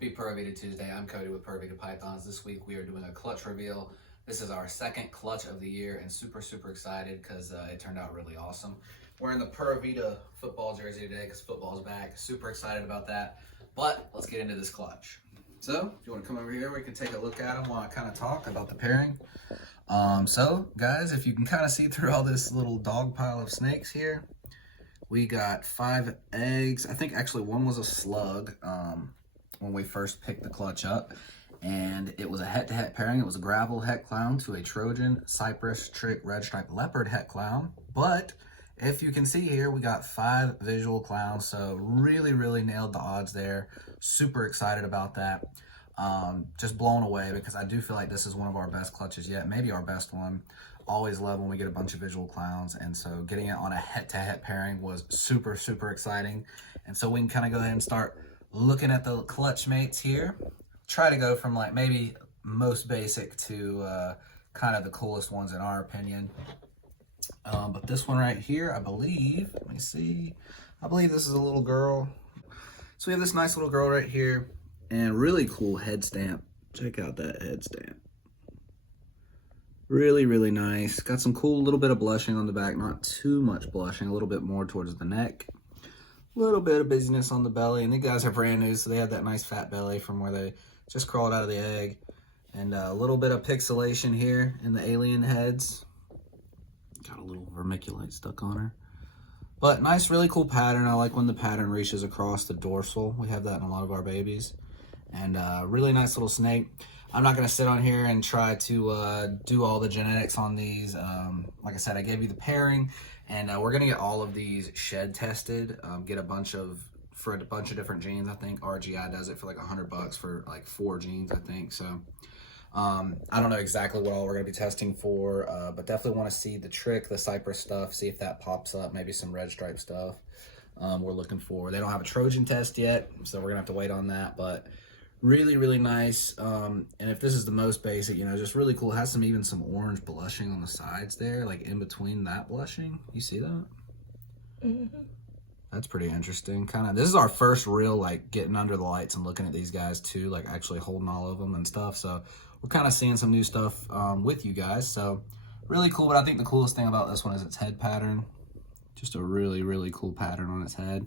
Happy Pura Vida Tuesday. I'm Cody with Pura Vida Pythons. This week we are doing a clutch reveal. This is our second clutch of the year and super excited because it turned out really awesome. Wearing the Pura Vida football jersey today because football's back. Super excited about that. But let's get into this clutch. So if you want to come over here, we can take a look at them while I kind of talk about the pairing. So guys, if you can kind of see through all this little dog pile of snakes here, we got 5 eggs. I think actually one was a slug when we first picked the clutch up. And it was a het-to-het pairing. It was a gravel het clown to a Trojan cypress trick red striped leopard het clown. But if you can see here, we got 5 visual clowns. So really nailed the odds there. Super excited about that. Just blown away because I do feel like this is one of our best clutches yet. Maybe our best one. Always love when we get a bunch of visual clowns, and so getting it on a het-to-het pairing was super exciting. And so we can kind of go ahead and start looking at the clutch mates here. Try to go from like maybe most basic to kind of the coolest ones in our opinion. But this one right here, I believe, let me see, I believe this is a little girl. So we have this nice little girl right here and really cool head stamp. Check out that head stamp. Really nice. Got some cool little bit of blushing on the back, not too much blushing, a little bit more towards the neck. A little bit of busyness on the belly, and these guys are brand new, so they have that nice fat belly from where they just crawled out of the egg. And a little bit of pixelation here in the alien heads. Got a little vermiculite stuck on her. But nice, really cool pattern. I like when the pattern reaches across the dorsal. We have that in a lot of our babies. And really nice little snake. I'm not going to sit on here and try to do all the genetics on these. Like I said, I gave you the pairing, and we're going to get all of these shed tested, get a bunch of different genes. I think RGI does it for like $100 for like 4 genes, I think. So I don't know exactly what all we're going to be testing for, but definitely want to see the trick, the cypress stuff, see if that pops up, maybe some red stripe stuff we're looking for. They don't have a Trojan test yet, so we're going to have to wait on that, but really nice. And if this is the most basic, you know, just really cool. It has even some orange blushing on the sides there, like in between that blushing. You see that? Mm-hmm. That's pretty interesting. This is our first real like getting under the lights and looking at these guys too, like actually holding all of them and stuff. So we're kind of seeing some new stuff with you guys. So really cool. But I think the coolest thing about this one is its head pattern. Just a really cool pattern on its head.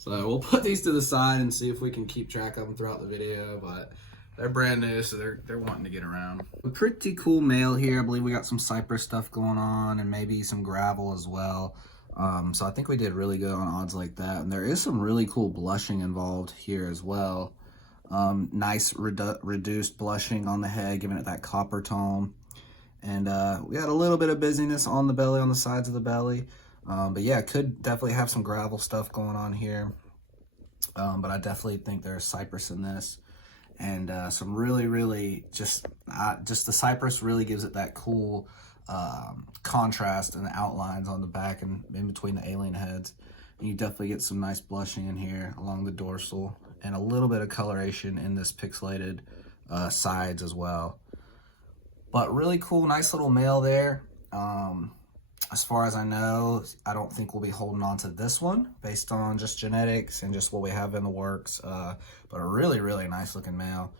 So we'll put these to the side and see if we can keep track of them throughout the video, but they're brand new, so they're wanting to get around. A pretty cool male here. I believe we got some cypress stuff going on and maybe some gravel as well. So I think we did really good on odds like that. And there is some really cool blushing involved here as well. Nice reduced blushing on the head, giving it that copper tone. And we got a little bit of busyness on the belly, on the sides of the belly. But yeah, could definitely have some gravel stuff going on here. But I definitely think there's cypress in this. And some really just the cypress really gives it that cool contrast and the outlines on the back and in between the alien heads. And you definitely get some nice blushing in here along the dorsal and a little bit of coloration in this pixelated sides as well. But really cool, nice little male there. As far as I know, I don't think we'll be holding on to this one based on just genetics and just what we have in the works. But a really nice looking male.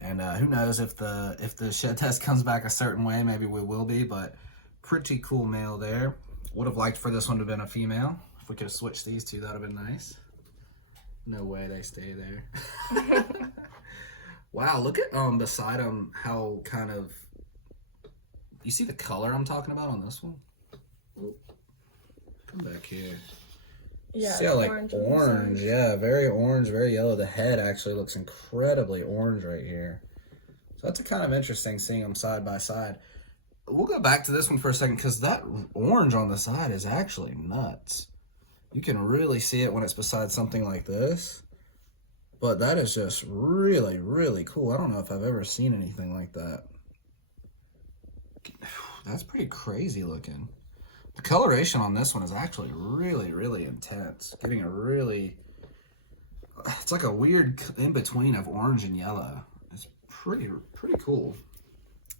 And who knows if the shed test comes back a certain way, maybe we will be, but pretty cool male there. Would have liked for this one to have been a female. If we could have switched these two, that would have been nice. No way they stay there. Wow, look at beside them how kind of, you see the color I'm talking about on this one? Come back here. Yeah, see how like orange, yeah, very orange, very yellow. The head actually looks incredibly orange right here. So that's a kind of interesting seeing them side by side. We'll go back to this one for a second because that orange on the side is actually nuts. You can really see it when it's beside something like this. But that is just really cool. I don't know if I've ever seen anything like that. That's pretty crazy looking. The coloration on this one is actually really intense. Getting a really, it's like a weird in-between of orange and yellow. It's pretty cool.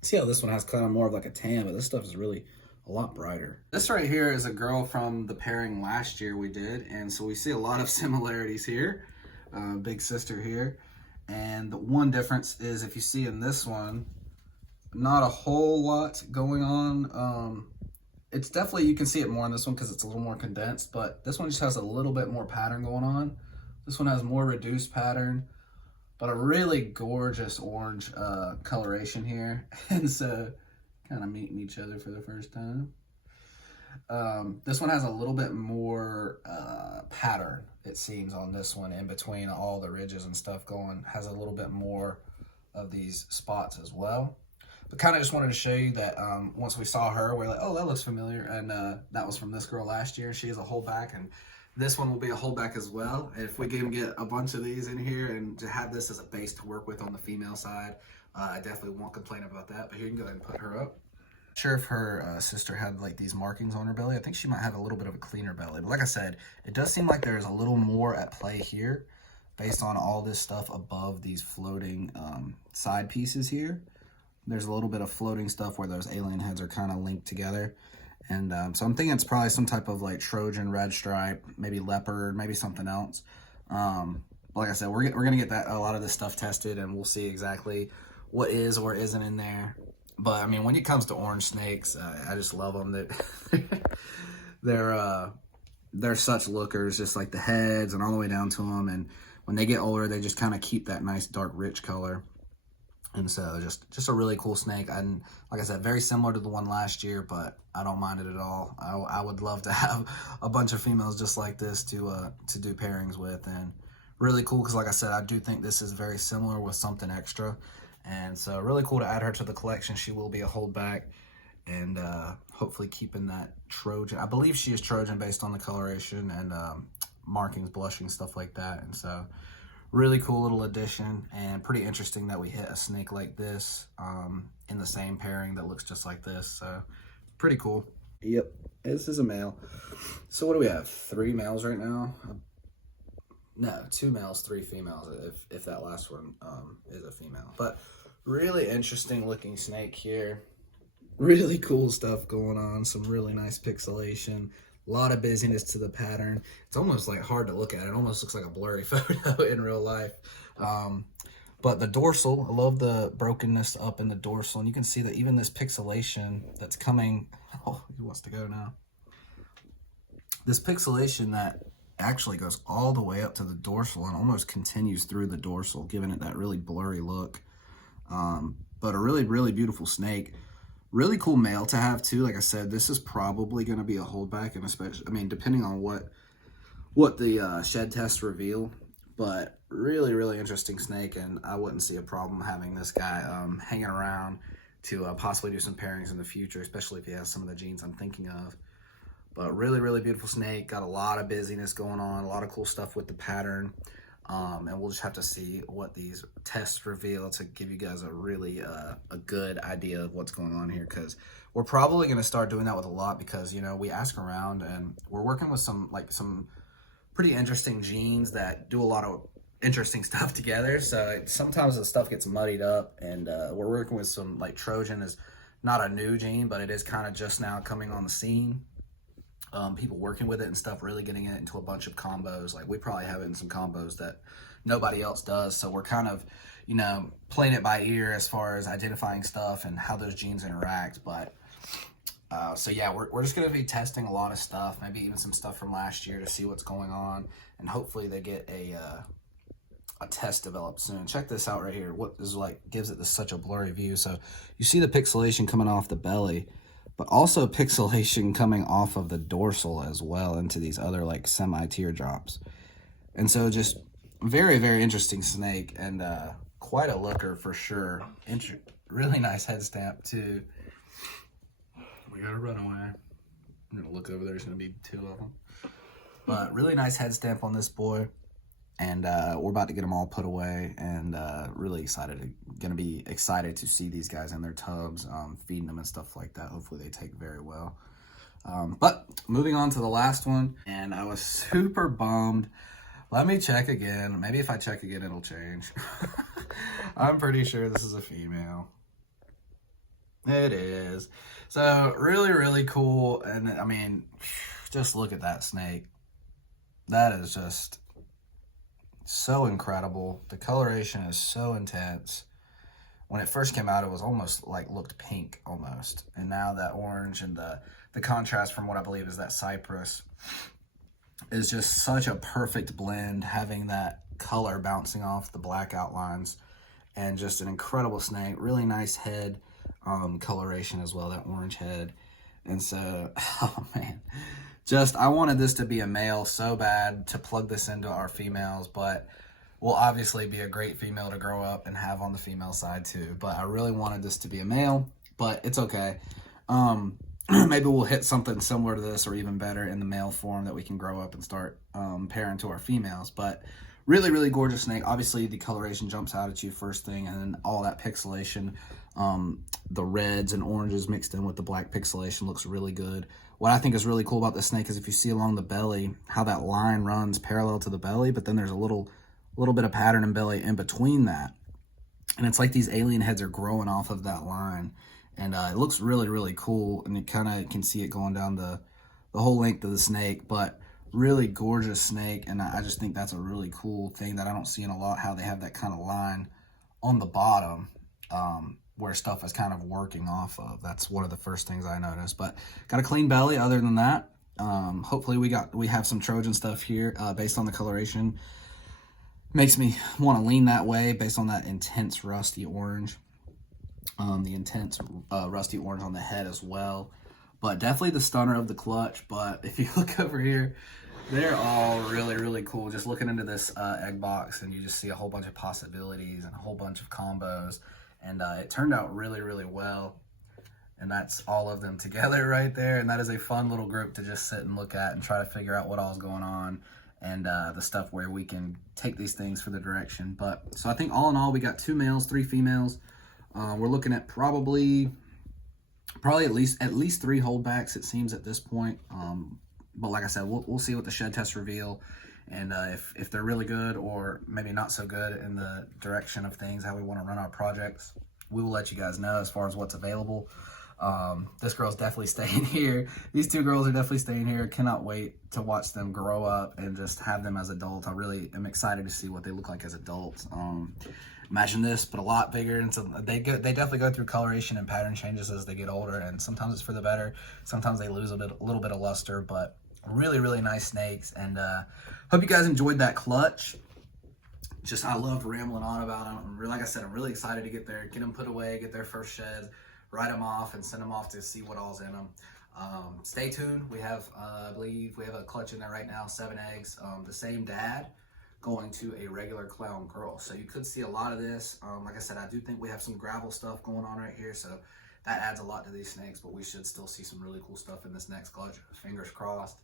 See how this one has kind of more of like a tan, but this stuff is really a lot brighter. This right here is a girl from the pairing last year we did, and so we see a lot of similarities here. Big sister here. And the one difference is, if you see in this one, not a whole lot going on. It's definitely, you can see it more in this one because it's a little more condensed, but this one just has a little bit more pattern going on. This one has more reduced pattern, but a really gorgeous orange coloration here. And so, kind of meeting each other for the first time. This one has a little bit more pattern, it seems, on this one, in between all the ridges and stuff going. Has a little bit more of these spots as well. But kind of just wanted to show you that once we saw her, we're like, oh, that looks familiar. And that was from this girl last year. She is a holdback, and this one will be a holdback as well. If we can get a bunch of these in here and to have this as a base to work with on the female side, I definitely won't complain about that. But here, you can go ahead and put her up. Not sure if her sister had like these markings on her belly. I think she might have a little bit of a cleaner belly. But like I said, it does seem like there's a little more at play here based on all this stuff above these floating side pieces here. There's a little bit of floating stuff where those alien heads are kind of linked together. And so I'm thinking it's probably some type of like Trojan red stripe, maybe leopard, maybe something else. Like I said, we're going to get that, a lot of this stuff tested, and we'll see exactly what is or isn't in there. But I mean, when it comes to orange snakes, I just love them. They're such lookers, just like the heads and all the way down to them. And when they get older, they just kind of keep that nice dark rich color. And so just a really cool snake. And like I said, very similar to the one last year, but I don't mind it at all. I would love to have a bunch of females just like this to do pairings with. And really cool because, like I said, I do think this is very similar with something extra. And so really cool to add her to the collection. She will be a holdback, and hopefully keeping that Trojan. I believe she is Trojan based on the coloration and markings, blushing, stuff like that. And so really cool little addition, and pretty interesting that we hit a snake like this in the same pairing that looks just like this. So pretty cool. Yep, this is a male. So what do we have? 3 males right now? No, 2 males, 3 females, if that last one is a female. But really interesting looking snake here. Really cool stuff going on. Some really nice pixelation. A lot of busyness to the pattern. It's almost like hard to look at. It almost looks like a blurry photo in real life. But the dorsal, I love the brokenness up in the dorsal. And you can see that even this pixelation that's coming, oh, he wants to go now. This pixelation that actually goes all the way up to the dorsal and almost continues through the dorsal, giving it that really blurry look. But a really, really beautiful snake. Really cool male to have too. Like I said, this is probably going to be a holdback, and especially, I mean, depending on what the shed tests reveal. But really, really interesting snake, and I wouldn't see a problem having this guy hanging around to possibly do some pairings in the future, especially if he has some of the genes I'm thinking of. But really, really beautiful snake. Got a lot of busyness going on, a lot of cool stuff with the pattern. And we'll just have to see what these tests reveal to give you guys a really a good idea of what's going on here, because we're probably going to start doing that with a lot, because, you know, we ask around and we're working with some pretty interesting genes that do a lot of interesting stuff together. So sometimes the stuff gets muddied up, and we're working with some, like, Trojan is not a new gene, but it is kind of just now coming on the scene. People working with it and stuff, really getting it into a bunch of combos. Like, we probably have it in some combos that nobody else does. So we're kind of, you know, playing it by ear as far as identifying stuff and how those genes interact. But so yeah, we're just going to be testing a lot of stuff, maybe even some stuff from last year, to see what's going on, and hopefully they get a test developed soon. Check this out right here. What is, like, gives it such a blurry view. So you see the pixelation coming off the belly, but also pixelation coming off of the dorsal as well into these other, like, semi-teardrops. And so just very, very interesting snake, and quite a looker for sure. Really nice head stamp too. We got a runaway. I'm gonna look over there. There's gonna be 2 of them. But really nice head stamp on this boy. And we're about to get them all put away, and really gonna be excited to see these guys in their tubs, feeding them and stuff like that. Hopefully they take very well. But moving on to the last one, and I was super bummed. Let me check again. Maybe if I check again, it'll change. I'm pretty sure this is a female. It is. So really, really cool. And I mean, just look at that snake. That is just So incredible. The coloration is so intense. When it first came out, it was almost like looked pink almost. And now that orange and the contrast from what I believe is that cypress is just such a perfect blend, having that color bouncing off the black outlines, and just an incredible snake. Really nice head coloration as well, that orange head. And so, oh man, just I wanted this to be a male so bad to plug this into our females, but will obviously be a great female to grow up and have on the female side too. But I really wanted this to be a male, but it's okay. Maybe we'll hit something similar to this or even better in the male form that we can grow up and start pairing to our females. But really, really gorgeous snake. Obviously, the coloration jumps out at you first thing, and then all that pixelation, the reds and oranges mixed in with the black pixelation looks really good. What I think is really cool about this snake is if you see along the belly, how that line runs parallel to the belly, but then there's a little bit of pattern in belly in between that. And it's like these alien heads are growing off of that line. And it looks really, really cool. And you kind of can see it going down the whole length of the snake, but really gorgeous snake. And I just think that's a really cool thing that I don't see in a lot, how they have that kind of line on the bottom where stuff is kind of working off of. That's one of the first things I noticed. But got a clean belly other than that. Hopefully we have some Trojan stuff here based on the coloration. Makes me want to lean that way based on that intense rusty orange. The intense rusty orange on the head as well. But definitely the stunner of the clutch. But if you look over here, they're all really, really cool. Just looking into this egg box, and you just see a whole bunch of possibilities and a whole bunch of combos. And it turned out really, really well. And that's all of them together right there. And that is a fun little group to just sit and look at and try to figure out what all's going on. And the stuff where we can take these things for the direction. But so I think all in all, we got 2 males, 3 females. We're looking at probably at least 3 holdbacks, it seems, at this point. But like I said, we'll see what the shed tests reveal, and if they're really good or maybe not so good in the direction of things, how we want to run our projects, we will let you guys know as far as what's available. This girl's definitely staying here. These 2 girls are definitely staying here. Cannot wait to watch them grow up and just have them as adults. I really am excited to see what they look like as adults. Imagine this, but a lot bigger. And so they definitely go through coloration and pattern changes as they get older. And sometimes it's for the better. Sometimes they lose a little bit of luster, but really, really nice snakes. And hope you guys enjoyed that clutch. Just, I loved rambling on about them. Like I said, I'm really excited to get them put away, get their first sheds, write them off, and send them off to see what all's in them. Stay tuned. We have, I believe we have a clutch in there right now, 7 eggs. The same dad going to a regular clown girl. So you could see a lot of this. Like I said, I do think we have some gravel stuff going on right here. So that adds a lot to these snakes, but we should still see some really cool stuff in this next clutch. Fingers crossed.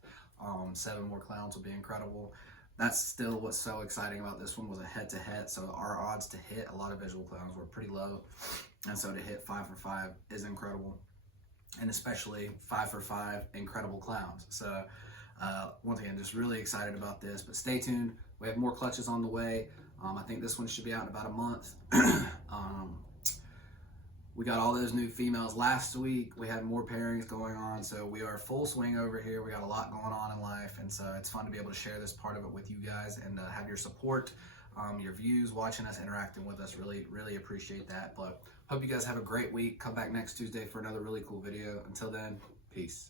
7 more clowns will be incredible. That's still what's so exciting about this one, was a head-to-head. So our odds to hit a lot of visual clowns were pretty low. And so to hit 5 for 5 is incredible. And especially 5 for 5 incredible clowns. So once again, just really excited about this. But stay tuned. We have more clutches on the way. I think this one should be out in about a month. We got all those new females last week. We had more pairings going on, so we are full swing over here. We got a lot going on in life, and so it's fun to be able to share this part of it with you guys and have your support, your views, watching us, interacting with us. Really, really appreciate that. But hope you guys have a great week. Come back next Tuesday for another really cool video. Until then, peace.